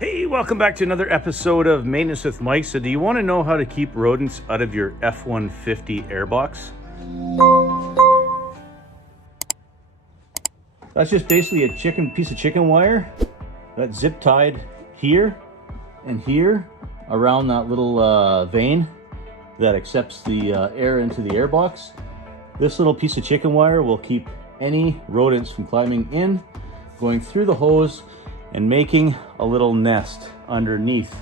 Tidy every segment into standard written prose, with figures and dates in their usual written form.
Hey, welcome back to another episode of Maintenance with Mike. So do you want to know how to keep rodents out of your F-150 airbox? That's just basically a piece of chicken wire that's zip tied here and here around that little vein that accepts the air into the airbox. This little piece of chicken wire will keep any rodents from climbing in, going through the hose, and making a little nest underneath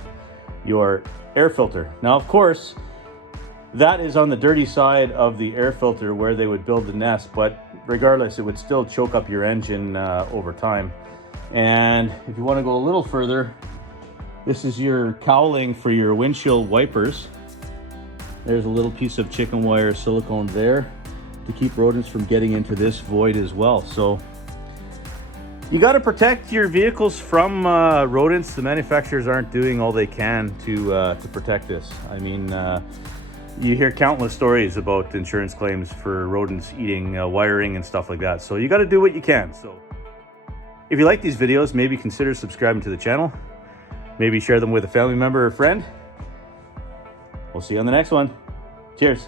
your air filter. Now, of course, that is on the dirty side of the air filter where they would build the nest, but regardless, it would still choke up your engine over time. And if you want to go a little further, this is your cowling for your windshield wipers. There's a little piece of chicken wire silicone there to keep rodents from getting into this void as well. So you got to protect your vehicles from rodents. The manufacturers aren't doing all they can to protect this. I mean, you hear countless stories about insurance claims for rodents eating wiring and stuff like that. So you got to do what you can. So if you like these videos, maybe consider subscribing to the channel. Maybe share them with a family member or friend. We'll see you on the next one. Cheers.